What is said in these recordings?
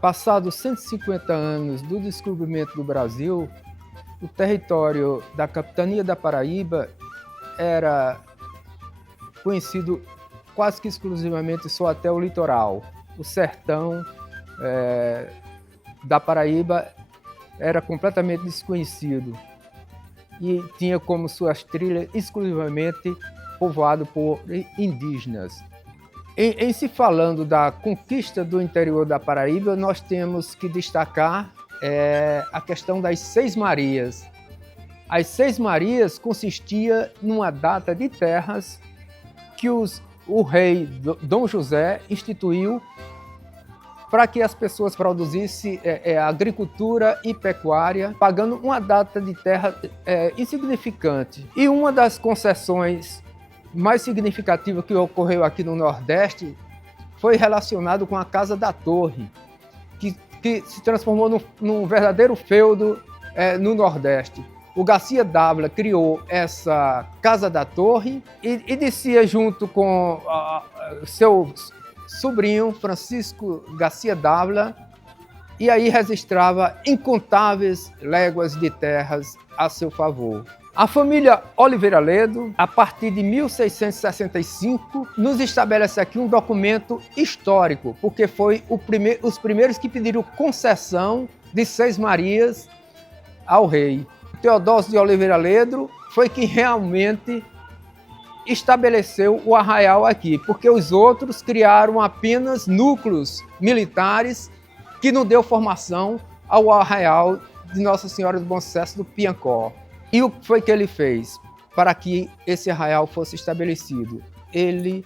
Passados 150 anos do descobrimento do Brasil, o território da capitania da Paraíba era conhecido quase que exclusivamente só até o litoral. O sertão da Paraíba era completamente desconhecido e tinha como suas trilhas exclusivamente povoado por indígenas. Em se falando da conquista do interior da Paraíba, nós temos que destacar a questão das Seis Marias. As Seis Marias consistia numa data de terras que o rei Dom José instituiu para que as pessoas produzissem agricultura e pecuária, pagando uma data de terra insignificante. E uma das concessões mais significativa que ocorreu aqui no Nordeste foi relacionado com a Casa da Torre, que se transformou num verdadeiro feudo no Nordeste. O Garcia Dávila criou essa Casa da Torre e descia junto com seu sobrinho, Francisco Garcia Dávila, e aí registrava incontáveis léguas de terras a seu favor. A família Oliveira Ledo, a partir de 1665, nos estabelece aqui um documento histórico, porque foi os primeiros que pediram concessão de Seis Marias ao rei. Teodósio de Oliveira Ledo foi quem realmente estabeleceu o arraial aqui, porque os outros criaram apenas núcleos militares que não deu formação ao arraial de Nossa Senhora do Bom Sucesso do Piancó. E o que foi que ele fez para que esse arraial fosse estabelecido? Ele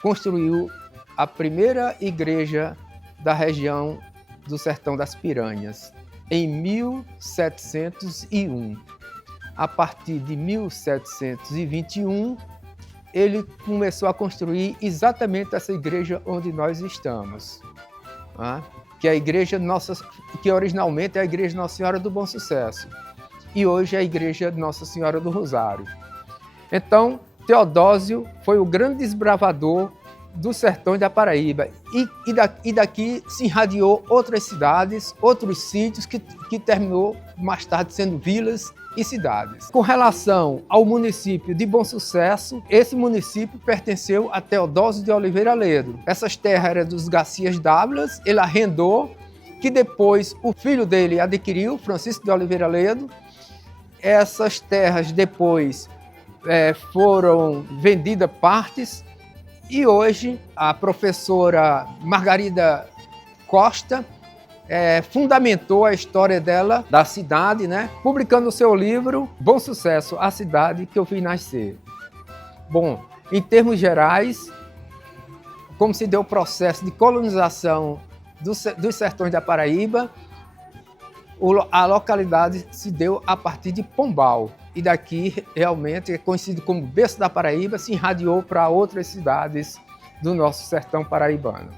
construiu a primeira igreja da região do Sertão das Piranhas, em 1701. A partir de 1721, ele começou a construir exatamente essa igreja onde nós estamos, que é a igreja que originalmente é a igreja Nossa Senhora do Bom Sucesso. E hoje é a igreja de Nossa Senhora do Rosário. Então, Teodósio foi o grande desbravador dos sertões da Paraíba. E daqui se irradiou outras cidades, outros sítios que terminou mais tarde sendo vilas e cidades. Com relação ao município de Bom Sucesso, esse município pertenceu a Teodósio de Oliveira Ledo. Essas terras eram dos Garcias Dávila, ele arrendou, que depois o filho dele adquiriu, Francisco de Oliveira Ledo. Essas terras depois foram vendidas partes e hoje a professora Margarida Costa fundamentou a história dela, da cidade, publicando o seu livro Bom Sucesso, a cidade que eu vi nascer. Bom, em termos gerais, como se deu o processo de colonização dos sertões da Paraíba, a localidade se deu a partir de Pombal. E daqui, realmente, é conhecido como berço da Paraíba, se irradiou para outras cidades do nosso sertão paraibano.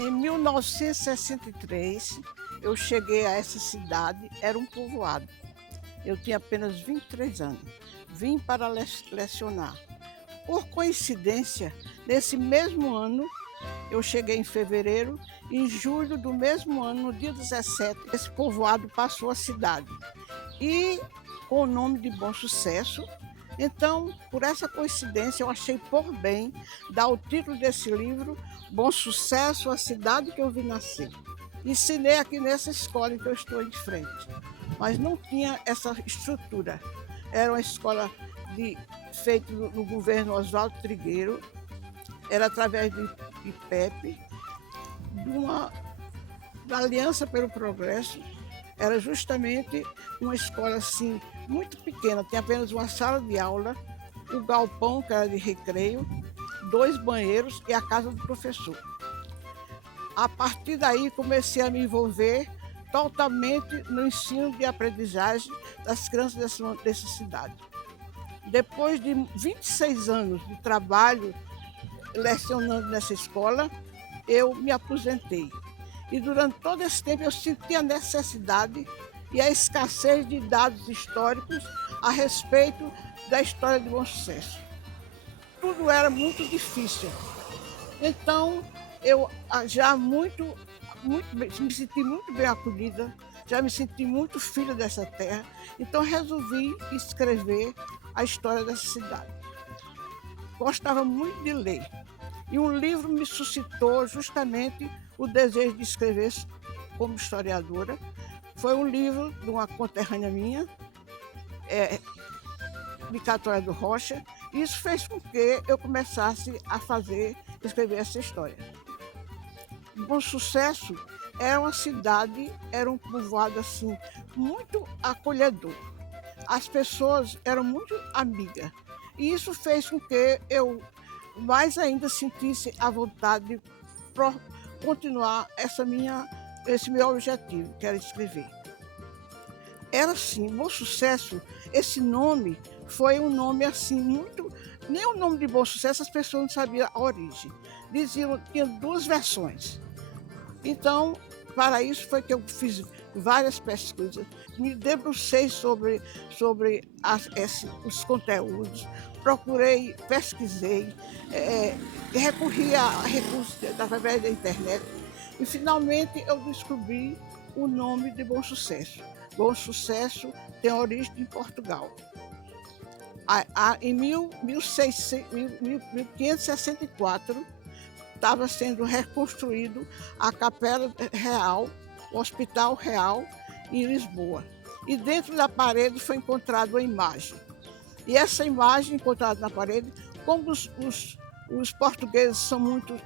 Em 1963, eu cheguei a essa cidade, era um povoado. Eu tinha apenas 23 anos. Vim para lecionar. Por coincidência, nesse mesmo ano, eu cheguei em fevereiro, em julho do mesmo ano, no dia 17, esse povoado passou a cidade. E com o nome de Bom Sucesso. Então, por essa coincidência, eu achei por bem dar o título desse livro, Bom Sucesso, a cidade que eu vi nascer. Ensinei aqui nessa escola em que eu estou em frente, mas não tinha essa estrutura. Era uma escola feita no governo Oswaldo Trigueiro, era através do IPEP, da Aliança pelo Progresso. Era justamente uma escola assim, muito pequena, tinha apenas uma sala de aula, o galpão, que era de recreio, 2 banheiros e a casa do professor. A partir daí, comecei a me envolver totalmente no ensino de aprendizagem das crianças dessa cidade. Depois de 26 anos de trabalho lecionando nessa escola, eu me aposentei. E durante todo esse tempo eu senti a necessidade e a escassez de dados históricos a respeito da história de Bom Sucesso. Tudo era muito difícil. Então, eu já me senti muito bem acolhida, já me senti muito filha dessa terra, então resolvi escrever a história dessa cidade. Gostava muito de ler, e um livro me suscitou justamente o desejo de escrever como historiadora. Foi um livro de uma conterrânea minha, de Católica do Rocha, e isso fez com que eu começasse a escrever essa história. Bom Sucesso era uma cidade, era um povoado assim, muito acolhedor. As pessoas eram muito amigas. E isso fez com que eu mais ainda sentisse a vontade de continuar esse meu objetivo, que era escrever. Era assim, Bom Sucesso, esse nome foi um nome assim muito... Nem o nome de Bom Sucesso as pessoas não sabiam a origem. Diziam, tinha duas versões. Então, para isso foi que eu fiz várias pesquisas, me debrucei sobre os conteúdos, procurei, pesquisei, recorri a recursos através da internet e, finalmente, eu descobri o nome de Bom Sucesso. Bom Sucesso tem origem em Portugal. Em 1564, estava sendo reconstruído a Capela Real, o Hospital Real, em Lisboa. E dentro da parede foi encontrada uma imagem. E essa imagem encontrada na parede, como os portugueses são muito...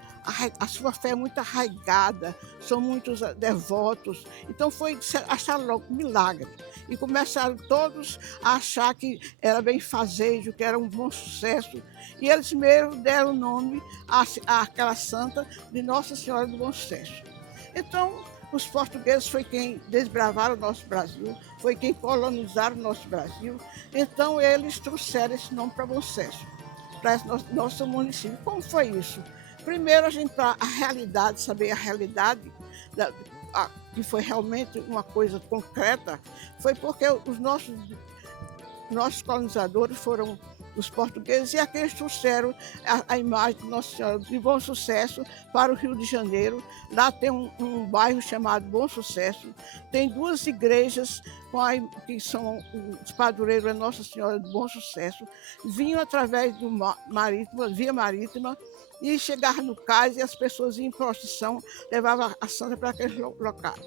A sua fé é muito arraigada, são muitos devotos. Então foi achar logo um milagre. E começaram todos a achar que era benfazejo, que era um bom sucesso. E eles mesmos deram o nome àquela santa de Nossa Senhora do Bom Sucesso. Então, os portugueses foi quem desbravaram o nosso Brasil, foi quem colonizaram o nosso Brasil. Então, eles trouxeram esse nome para Bom Sucesso, para nosso município. Como foi isso? Primeiro, a gente, para a realidade, saber a realidade, que foi realmente uma coisa concreta, foi porque os nossos colonizadores foram os portugueses e aqueles trouxeram a imagem de Nossa Senhora de Bom Sucesso para o Rio de Janeiro. Lá tem um bairro chamado Bom Sucesso, tem duas igrejas que são os padroeiros da Nossa Senhora de Bom Sucesso, vinham através do via marítima, e chegavam no cais e as pessoas iam em procissão, levavam a santa para aqueles locais,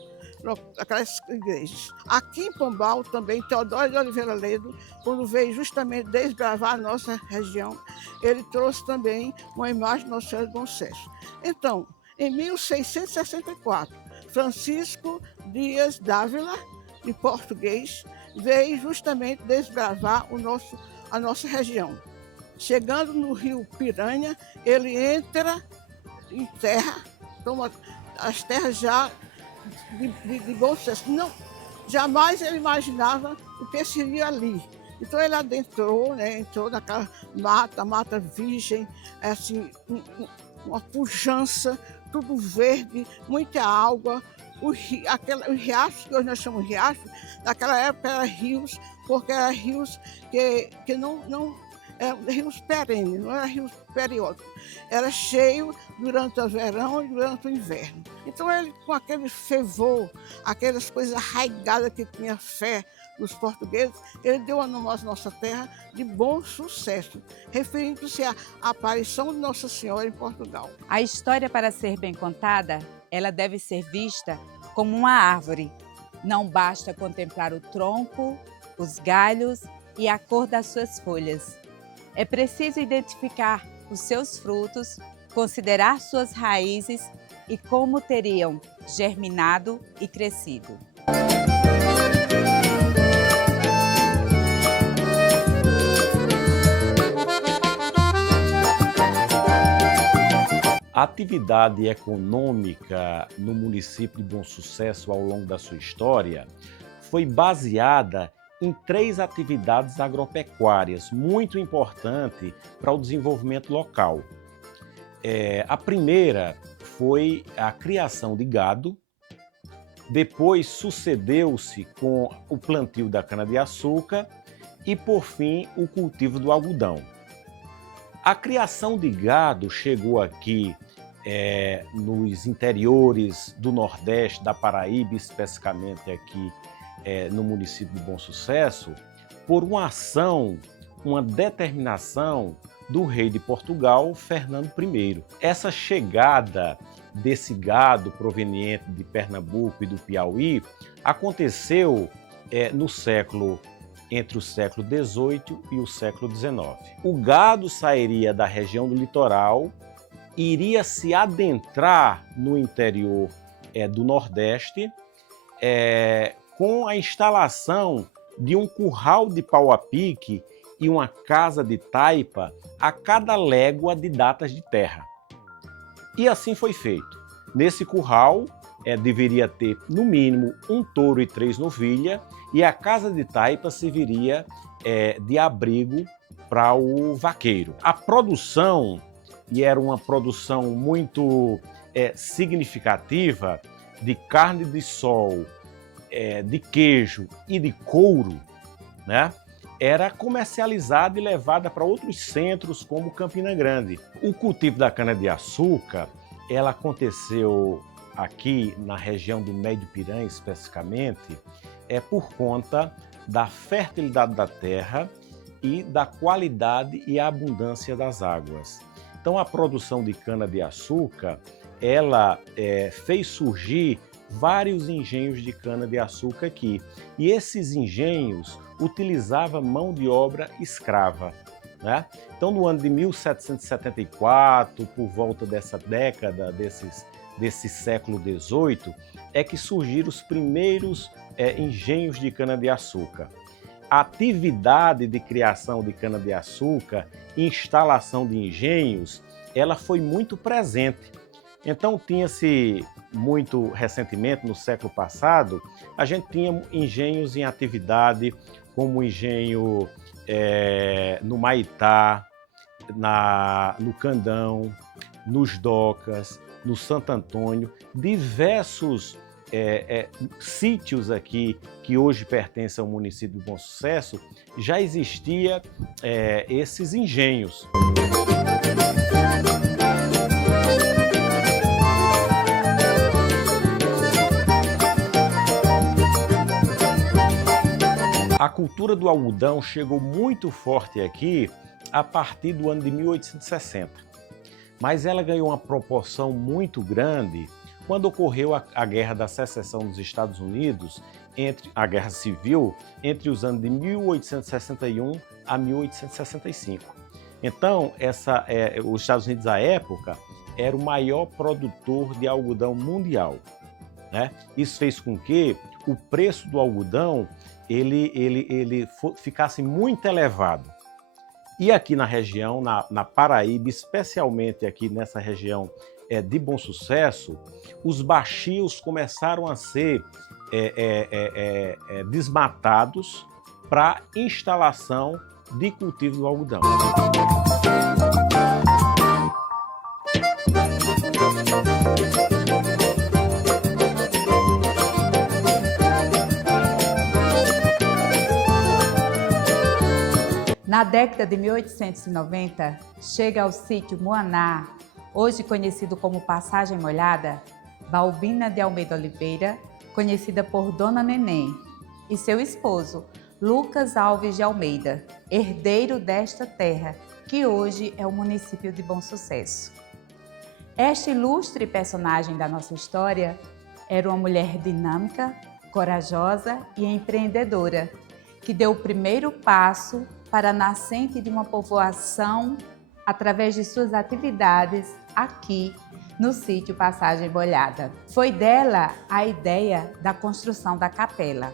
aquelas igrejas. Aqui em Pombal também, Teodoro de Oliveira Ledo, quando veio justamente desbravar a nossa região, ele trouxe também uma imagem de Nossa Senhora de Bom Sucesso. Então, em 1664, Francisco Dias Dávila, em português, veio justamente desbravar a nossa região. Chegando no rio Piranha, ele entra em terra, toma as terras já de Bom Sucesso. Não, jamais ele imaginava o que seria ali. Então ele adentrou, né, entrou naquela mata virgem, assim, uma pujança, tudo verde, muita água. O riacho, que hoje nós chamamos de riacho, naquela época eram rios, porque eram rios que não eram rios perenes, não eram rios periódicos. Era cheio durante o verão e durante o inverno. Então ele, com aquele fervor, aquelas coisas arraigadas que tinha fé dos portugueses, ele deu a nossa terra de Bom Sucesso, referindo-se à aparição de Nossa Senhora em Portugal. A história, para ser bem contada, ela deve ser vista como uma árvore. Não basta contemplar o tronco, os galhos e a cor das suas folhas. É preciso identificar os seus frutos, considerar suas raízes e como teriam germinado e crescido. A atividade econômica no município de Bom Sucesso ao longo da sua história foi baseada em 3 atividades agropecuárias muito importantes para o desenvolvimento local. A primeira foi a criação de gado, depois sucedeu-se com o plantio da cana-de-açúcar e, por fim, o cultivo do algodão. A criação de gado chegou aqui nos interiores do Nordeste, da Paraíba, especificamente aqui no município de Bom Sucesso, por uma ação, uma determinação do rei de Portugal, Fernando I. Essa chegada desse gado proveniente de Pernambuco e do Piauí aconteceu entre o século XVIII e o século XIX. O gado sairia da região do litoral, iria se adentrar no interior do Nordeste com a instalação de um curral de pau a pique e uma casa de taipa a cada légua de datas de terra. E assim foi feito. Nesse curral deveria ter, no mínimo, um touro e 3 novilhas, e a casa de taipa serviria de abrigo para o vaqueiro. A produção, e era uma produção muito significativa, de carne de sol, de queijo e de couro, né? Era comercializada e levada para outros centros, como Campina Grande. O cultivo da cana-de-açúcar, ela aconteceu aqui na região do Médio Piranha, especificamente, por conta da fertilidade da terra e da qualidade e abundância das águas. Então, a produção de cana-de-açúcar, ela fez surgir vários engenhos de cana-de-açúcar aqui. E esses engenhos utilizavam mão de obra escrava, né? Então, no ano de 1774, por volta dessa década, desse século XVIII, é que surgiram os primeiros engenhos de cana-de-açúcar. A atividade de criação de cana-de-açúcar e instalação de engenhos, ela foi muito presente. Então, tinha-se muito recentemente, no século passado, a gente tinha engenhos em atividade, como o engenho no Maitá, no Candão, nos Docas, no Santo Antônio, diversos sítios aqui que hoje pertencem ao município de Bom Sucesso, já existia esses engenhos. A cultura do algodão chegou muito forte aqui a partir do ano de 1860, mas ela ganhou uma proporção muito grande quando ocorreu a Guerra da Secessão dos Estados Unidos, a Guerra Civil, entre os anos de 1861 a 1865. Então, os Estados Unidos, à época, era o maior produtor de algodão mundial, né? Isso fez com que o preço do algodão ele ficasse muito elevado. E aqui na região, na Paraíba, especialmente aqui nessa região de Bom Sucesso, os baixios começaram a ser desmatados para instalação de cultivo do algodão. Na década de 1890, chega ao sítio Moaná, hoje conhecido como Passagem Molhada, Balbina de Almeida Oliveira, conhecida por Dona Neném, e seu esposo, Lucas Alves de Almeida, herdeiro desta terra, que hoje é o município de Bom Sucesso. Esta ilustre personagem da nossa história era uma mulher dinâmica, corajosa e empreendedora, que deu o primeiro passo para a nascente de uma povoação através de suas atividades aqui no sítio Passagem Molhada. Foi dela a ideia da construção da capela,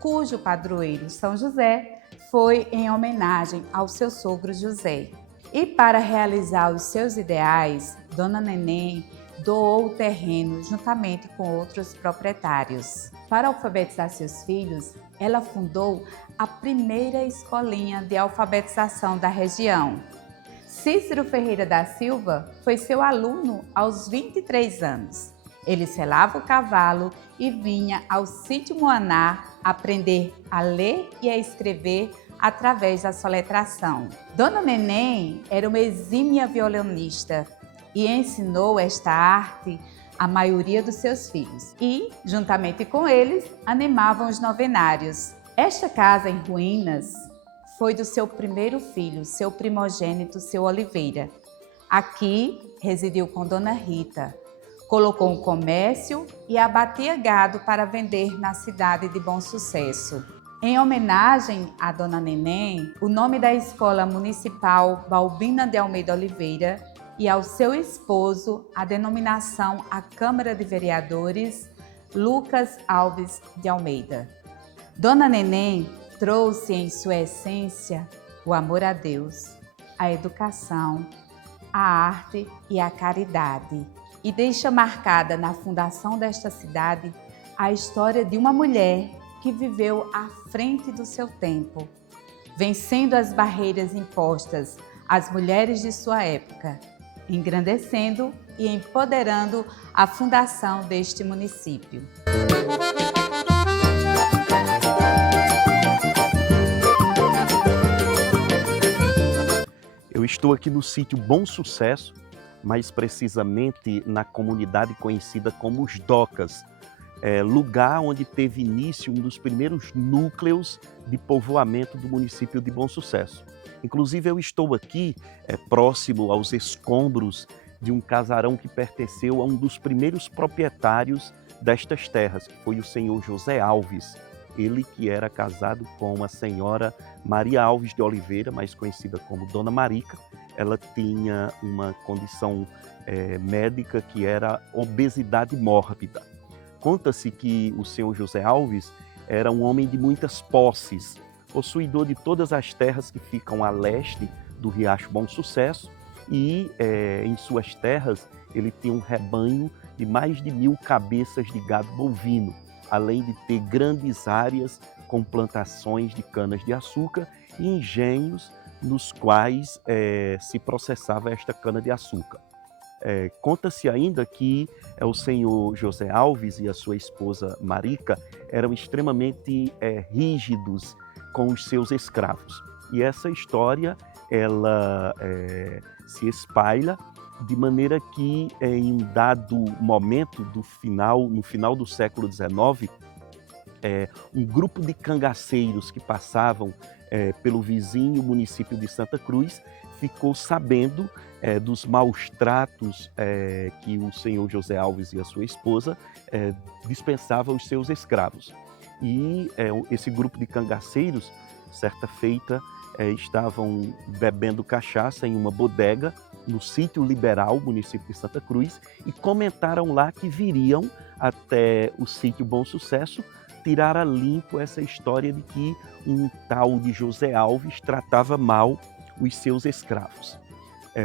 cujo padroeiro São José foi em homenagem ao seu sogro José. E para realizar os seus ideais, Dona Neném doou o terreno juntamente com outros proprietários. Para alfabetizar seus filhos, ela fundou a primeira escolinha de alfabetização da região. Cícero Ferreira da Silva foi seu aluno aos 23 anos Ele selava o cavalo e vinha ao sítio Moaná aprender a ler e a escrever através da soletração. Dona Neném era uma exímia violonista e ensinou esta arte à maioria dos seus filhos e, juntamente com eles, animavam os novenários. Esta casa em ruínas foi do seu primeiro filho, seu primogênito, seu Oliveira. Aqui residiu com Dona Rita. Colocou um comércio e abatia gado para vender na cidade de Bom Sucesso. Em homenagem a Dona Neném, o nome da Escola Municipal Balbina de Almeida Oliveira e ao seu esposo a denominação à Câmara de Vereadores Lucas Alves de Almeida. Dona Neném trouxe em sua essência o amor a Deus, a educação, a arte e a caridade, e deixa marcada na fundação desta cidade a história de uma mulher que viveu à frente do seu tempo, vencendo as barreiras impostas às mulheres de sua época, engrandecendo e empoderando a fundação deste município. Eu estou aqui no sítio Bom Sucesso, mais precisamente na comunidade conhecida como Os Docas, lugar onde teve início um dos primeiros núcleos de povoamento do município de Bom Sucesso. Inclusive eu estou aqui próximo aos escombros de um casarão que pertenceu a um dos primeiros proprietários destas terras, que foi o senhor José Alves. Ele que era casado com a senhora Maria Alves de Oliveira, mais conhecida como Dona Marica. Ela tinha uma condição médica que era obesidade mórbida. Conta-se que o senhor José Alves era um homem de muitas posses, possuidor de todas as terras que ficam a leste do Riacho Bom Sucesso e em suas terras ele tinha um rebanho de mais de 1000 cabeças de gado bovino, além de ter grandes áreas com plantações de canas de açúcar e engenhos nos quais se processava esta cana de açúcar. Conta-se ainda que o senhor José Alves e a sua esposa Marica eram extremamente rígidos com os seus escravos. E essa história ela se espalha de maneira que em um dado momento no final do século XIX, um grupo de cangaceiros que passavam pelo vizinho município de Santa Cruz ficou sabendo dos maus tratos que o senhor José Alves e a sua esposa dispensavam aos seus escravos. E esse grupo de cangaceiros, certa feita, estavam bebendo cachaça em uma bodega no sítio Liberal, município de Santa Cruz, e comentaram lá que viriam até o sítio Bom Sucesso tirar a limpo essa história de que um tal de José Alves tratava mal os seus escravos.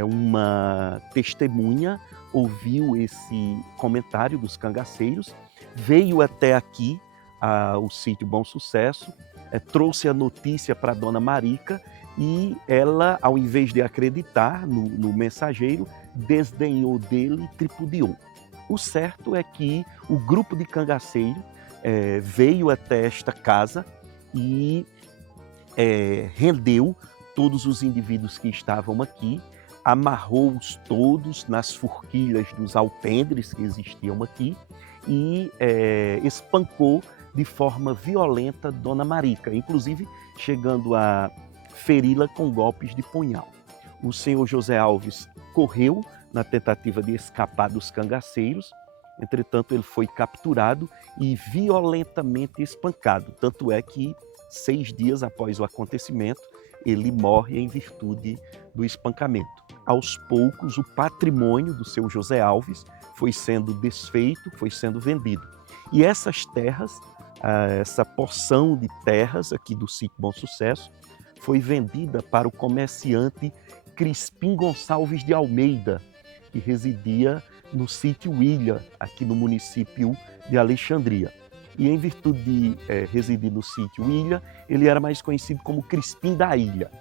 Uma testemunha ouviu esse comentário dos cangaceiros, veio até aqui, ao sítio Bom Sucesso, trouxe a notícia para a Dona Marica e ela, ao invés de acreditar no mensageiro, desdenhou dele e tripudiou. O certo é que o grupo de cangaceiro veio até esta casa e rendeu todos os indivíduos que estavam aqui, amarrou-os todos nas forquilhas dos alpendres que existiam aqui e espancou de forma violenta Dona Marica, inclusive chegando a feri-la com golpes de punhal. O senhor José Alves correu na tentativa de escapar dos cangaceiros, entretanto ele foi capturado e violentamente espancado, tanto é que 6 dias após o acontecimento ele morre em virtude do espancamento. Aos poucos o patrimônio do seu José Alves foi sendo desfeito, foi sendo vendido. E essas terras, essa porção de terras aqui do sítio Bom Sucesso, foi vendida para o comerciante Crispim Gonçalves de Almeida, que residia no sítio Ilha, aqui no município de Alexandria. E em virtude de residir no sítio Ilha, ele era mais conhecido como Crispim da Ilha.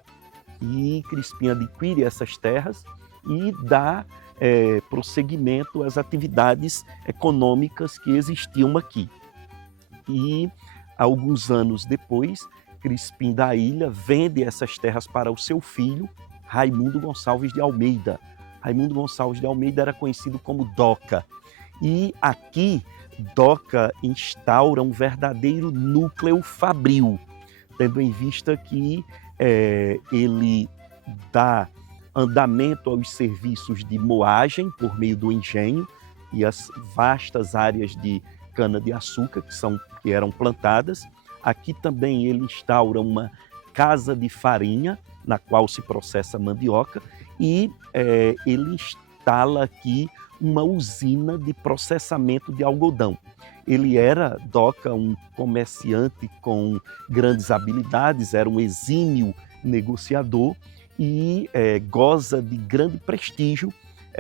E Crispim adquire essas terras e dá prosseguimento às atividades econômicas que existiam aqui. E, alguns anos depois, Crispim da Ilha vende essas terras para o seu filho, Raimundo Gonçalves de Almeida. Raimundo Gonçalves de Almeida era conhecido como Doca. E aqui, Doca instaura um verdadeiro núcleo fabril, tendo em vista que ele dá andamento aos serviços de moagem por meio do engenho e as vastas áreas de cana-de-açúcar que eram plantadas. Aqui também ele instaura uma casa de farinha, na qual se processa mandioca, e ele instala aqui uma usina de processamento de algodão. Ele era, Doca, um comerciante com grandes habilidades, era um exímio negociador e goza de grande prestígio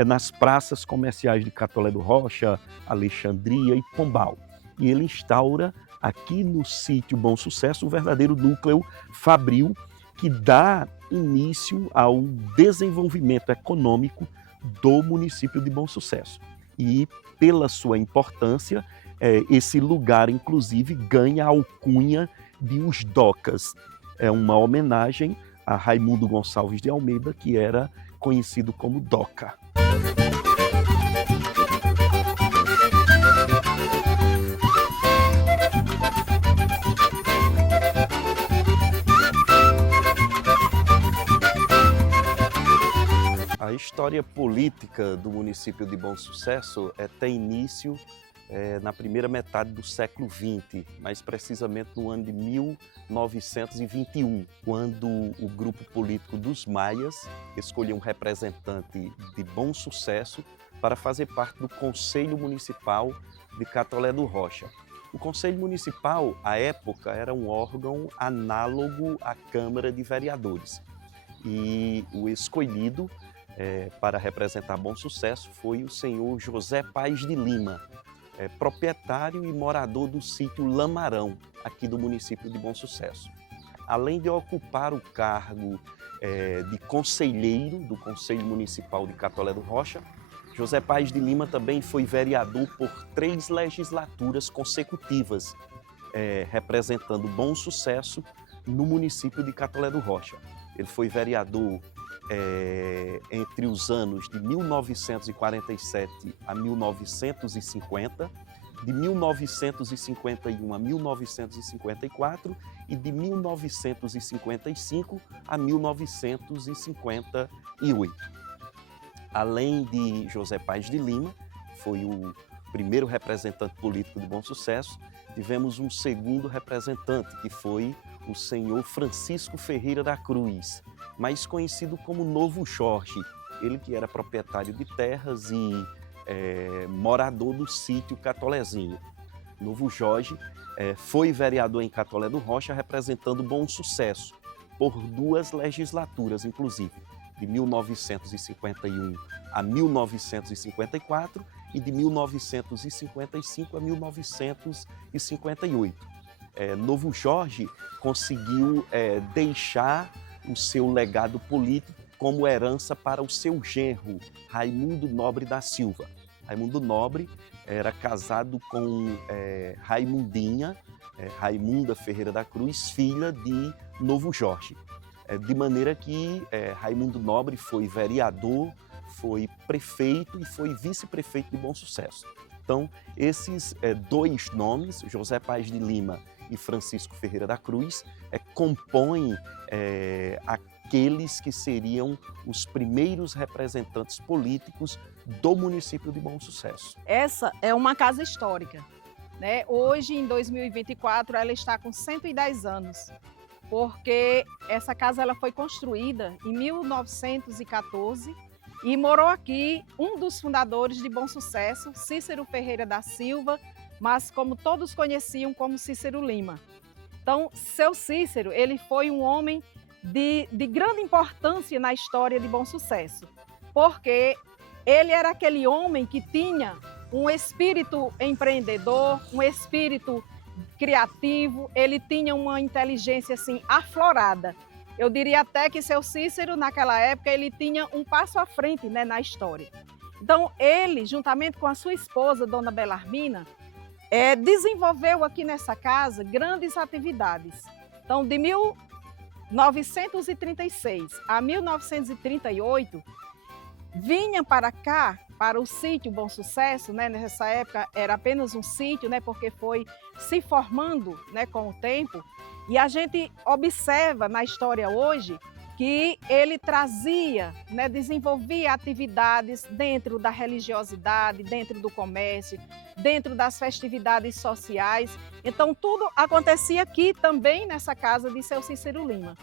nas praças comerciais de Catolé do Rocha, Alexandria e Pombal. E ele instaura aqui no sítio Bom Sucesso um verdadeiro núcleo fabril que dá início ao desenvolvimento econômico do município de Bom Sucesso. E, pela sua importância, esse lugar, inclusive, ganha a alcunha de Os Docas. É uma homenagem a Raimundo Gonçalves de Almeida, que era conhecido como Doca. A história política do município de Bom Sucesso tem início na primeira metade do século XX, mais precisamente no ano de 1921, quando o grupo político dos Maias escolheu um representante de Bom Sucesso para fazer parte do Conselho Municipal de Catolé do Rocha. O Conselho Municipal, à época, era um órgão análogo à Câmara de Vereadores. E o escolhido para representar Bom Sucesso foi o senhor José Paes de Lima, proprietário e morador do sítio Lamarão, aqui do município de Bom Sucesso. Além de ocupar o cargo de conselheiro do Conselho Municipal de Catolé do Rocha, José Paes de Lima também foi vereador por 3 legislaturas consecutivas, representando Bom Sucesso no município de Catolé do Rocha. Ele foi vereador entre os anos de 1947 a 1950, de 1951 a 1954 e de 1955 a 1958. Além de José Paes de Lima, foi o primeiro representante político de Bom Sucesso, tivemos um segundo representante, que foi o senhor Francisco Ferreira da Cruz, mais conhecido como Novo Jorge, ele que era proprietário de terras e morador do sítio Catolézinho. Novo Jorge foi vereador em Catolé do Rocha, representando Bom Sucesso, por 2 legislaturas, inclusive, de 1951 a 1954 e de 1955 a 1958. Novo Jorge conseguiu deixar o seu legado político como herança para o seu genro, Raimundo Nobre da Silva. Raimundo Nobre era casado com Raimundinha, Raimunda Ferreira da Cruz, filha de Novo Jorge. De maneira que Raimundo Nobre foi vereador, foi prefeito e foi vice-prefeito de Bom Sucesso. Então, esses 2 nomes, José Paes de Lima e Francisco Ferreira da Cruz, compõem aqueles que seriam os primeiros representantes políticos do município de Bom Sucesso. Essa é uma casa histórica, né? Hoje, em 2024, ela está com 110 anos, porque essa casa ela foi construída em 1914 e morou aqui um dos fundadores de Bom Sucesso, Cícero Ferreira da Silva, mas como todos conheciam como Cícero Lima. Então, seu Cícero, ele foi um homem de grande importância na história de Bom Sucesso, porque ele era aquele homem que tinha um espírito empreendedor, um espírito criativo, ele tinha uma inteligência assim aflorada. Eu diria até que seu Cícero, naquela época, ele tinha um passo à frente, né, na história. Então, ele, juntamente com a sua esposa, Dona Belarmina, desenvolveu aqui nessa casa grandes atividades. Então, de 1936 a 1938, vinha para cá, para o sítio Bom Sucesso, né? Nessa época era apenas um sítio, né? Porque foi se formando, né, com o tempo. E a gente observa na história hoje que ele trazia, né, desenvolvia atividades dentro da religiosidade, dentro do comércio, dentro das festividades sociais. Então, tudo acontecia aqui também nessa casa de seu Cícero Lima.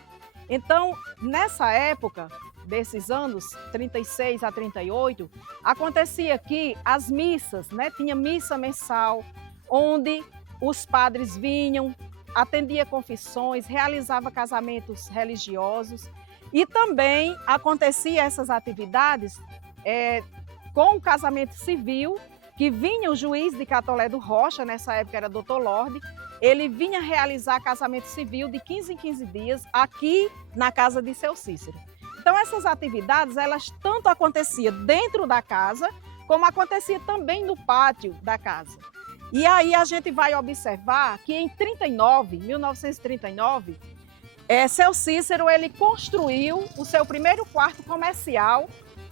Então, nessa época, desses anos 36 a 38, acontecia aqui as missas, né? Tinha missa mensal, onde os padres vinham, atendia confissões, realizava casamentos religiosos e também acontecia essas atividades com o casamento civil, que vinha o juiz de Catolé do Rocha, nessa época era Dr. Lorde, ele vinha realizar casamento civil de 15 em 15 dias aqui na casa de seu Cícero. Então essas atividades, elas tanto aconteciam dentro da casa, como acontecia também no pátio da casa. E aí a gente vai observar que em 1939, seu Cícero ele construiu o seu primeiro quarto comercial,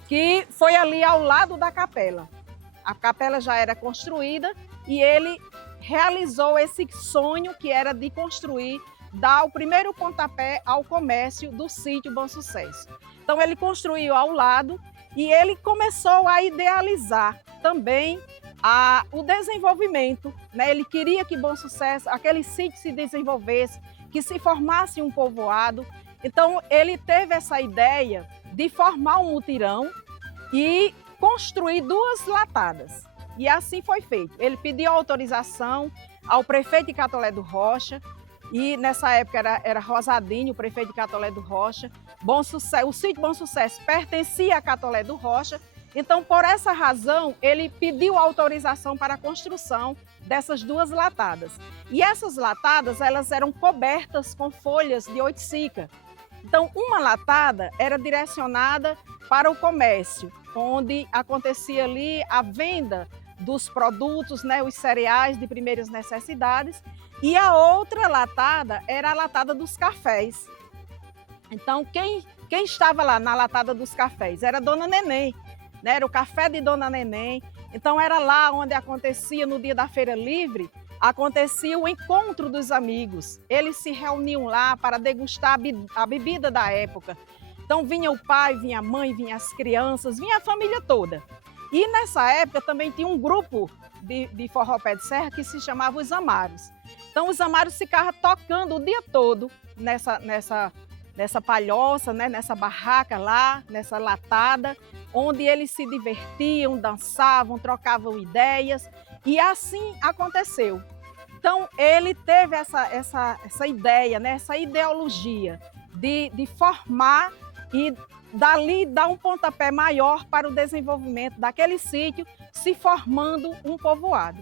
que foi ali ao lado da capela. A capela já era construída e ele realizou esse sonho que era de construir, dar o primeiro pontapé ao comércio do sítio Bom Sucesso. Então ele construiu ao lado e ele começou a idealizar também o desenvolvimento, né? Ele queria que Bom Sucesso, aquele sítio se desenvolvesse, que se formasse um povoado. Então ele teve essa ideia de formar um mutirão e construir 2 latadas. E assim foi feito. Ele pediu autorização ao prefeito de Catolé do Rocha, e nessa época era Rosadinho, o prefeito de Catolé do Rocha. O sítio Bom Sucesso pertencia a Catolé do Rocha, então por essa razão ele pediu autorização para a construção dessas 2 latadas. E essas latadas, elas eram cobertas com folhas de oiticica. Então uma latada era direcionada para o comércio, onde acontecia ali a venda dos produtos, né, os cereais de primeiras necessidades, e a outra latada era a latada dos cafés. Então, quem estava lá na latada dos cafés era Dona Neném, né, era o café de Dona Neném. Então, era lá onde acontecia, no dia da Feira Livre, acontecia o encontro dos amigos. Eles se reuniam lá para degustar a bebida da época. Então, vinha o pai, vinha a mãe, vinha as crianças, vinha a família toda. E nessa época também tinha um grupo de forró pé de serra que se chamava os Amaros. Então os Amaros ficavam tocando o dia todo nessa palhoça, né, nessa barraca lá, nessa latada, onde eles se divertiam, dançavam, trocavam ideias, e assim aconteceu. Então ele teve essa ideia, né, essa ideologia de formar e dali dar um pontapé maior para o desenvolvimento daquele sítio, se formando um povoado.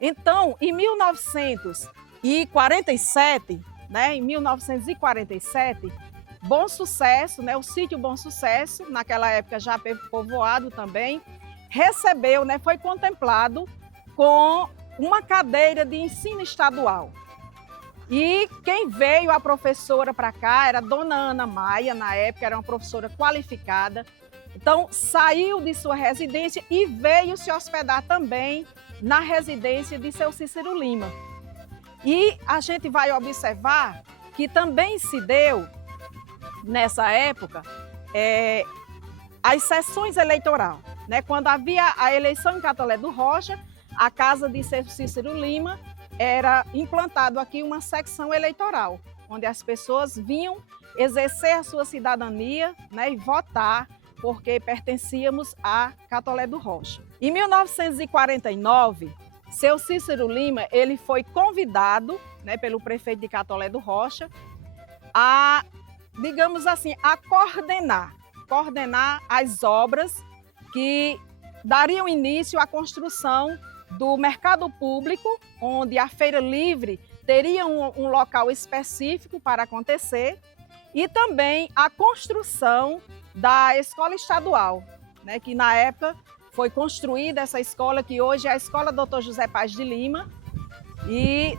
Então, em 1947, né, Bom Sucesso, né, o sítio Bom Sucesso, naquela época já povoado também, recebeu, né, foi contemplado com uma cadeira de ensino estadual. E quem veio, a professora para cá, era Dona Ana Maia, na época era uma professora qualificada. Então, saiu de sua residência e veio se hospedar também na residência de seu Cícero Lima. E a gente vai observar que também se deu, nessa época, as sessões eleitorais, né? Quando havia a eleição em Catolé do Rocha, a casa de seu Cícero Lima, era implantado aqui uma secção eleitoral, onde as pessoas vinham exercer a sua cidadania, né, e votar, porque pertencíamos a Catolé do Rocha. Em 1949, seu Cícero Lima ele foi convidado, né, pelo prefeito de Catolé do Rocha a, digamos assim, a coordenar as obras que dariam início à construção do mercado público, onde a Feira Livre teria um local específico para acontecer, e também a construção da escola estadual, né, que na época foi construída essa escola, que hoje é a Escola Dr. José Paz de Lima, e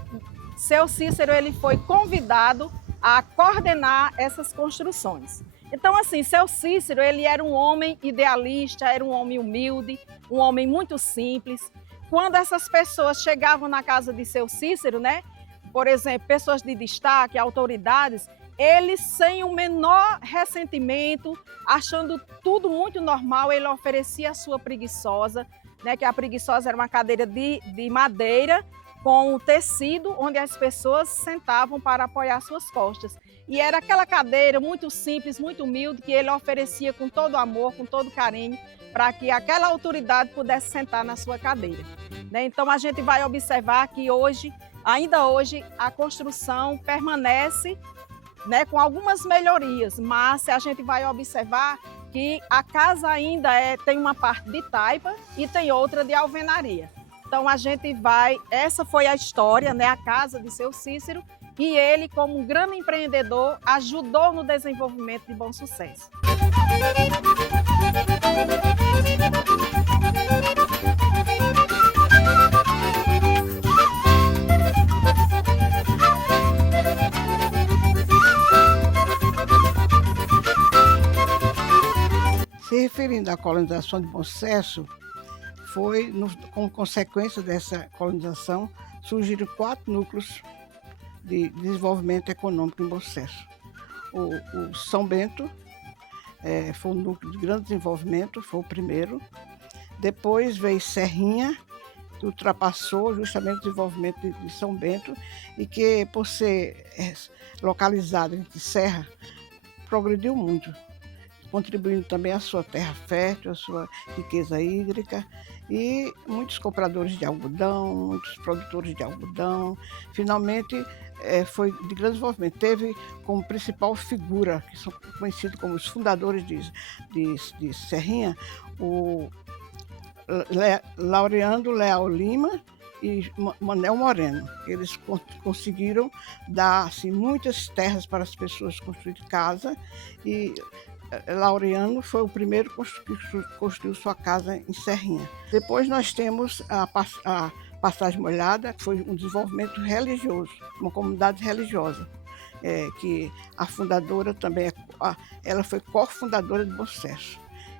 seu Cícero ele foi convidado a coordenar essas construções. Então, assim, seu Cícero ele era um homem idealista, era um homem humilde, um homem muito simples. Quando essas pessoas chegavam na casa de seu Cícero, né, por exemplo, pessoas de destaque, autoridades, ele, sem o menor ressentimento, achando tudo muito normal, ele oferecia a sua preguiçosa, né, que a preguiçosa era uma cadeira de madeira com o tecido onde as pessoas sentavam para apoiar suas costas. E era aquela cadeira muito simples, muito humilde, que ele oferecia com todo amor, com todo carinho, para que aquela autoridade pudesse sentar na sua cadeira. Né? Então a gente vai observar que hoje, ainda hoje, a construção permanece, né, com algumas melhorias, mas a gente vai observar que a casa ainda tem uma parte de taipa e tem outra de alvenaria. Então a gente vai, essa foi a história, né, a casa de seu Cícero, e ele, como um grande empreendedor, ajudou no desenvolvimento de Bom Sucesso. Se referindo à colonização de Bom Sucesso, como consequência dessa colonização, surgiram 4 núcleos de desenvolvimento econômico em Bom Sucesso. O São Bento foi um núcleo de grande desenvolvimento, foi o primeiro. Depois veio Serrinha, que ultrapassou justamente o desenvolvimento de São Bento e que, por ser localizado entre serra, progrediu muito, contribuindo também a sua terra fértil, a sua riqueza hídrica, e muitos compradores de algodão, muitos produtores de algodão. Finalmente, foi de grande desenvolvimento. Teve como principal figura, que são conhecidos como os fundadores de Serrinha, o Laureano Leal Lima e Manel Moreno. Eles conseguiram dar assim, muitas terras para as pessoas construir casa, e Laureano foi o primeiro que construiu sua casa em Serrinha. Depois nós temos a Passagem Molhada, que foi um desenvolvimento religioso, uma comunidade religiosa, que a fundadora também, ela foi cofundadora de Bom Sucesso.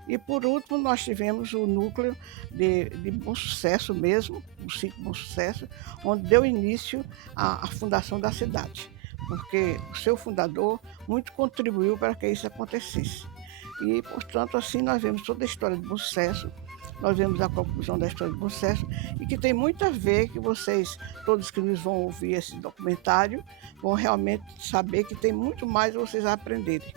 E por último nós tivemos o núcleo de Bom Sucesso mesmo, o sítio Bom Sucesso, onde deu início à fundação da cidade, porque o seu fundador muito contribuiu para que isso acontecesse. E, portanto, assim nós vemos toda a história de Bom Sucesso, nós vemos a conclusão da história de Bom Sucesso, e que tem muito a ver, que vocês, todos que nos vão ouvir esse documentário, vão realmente saber que tem muito mais a vocês aprenderem.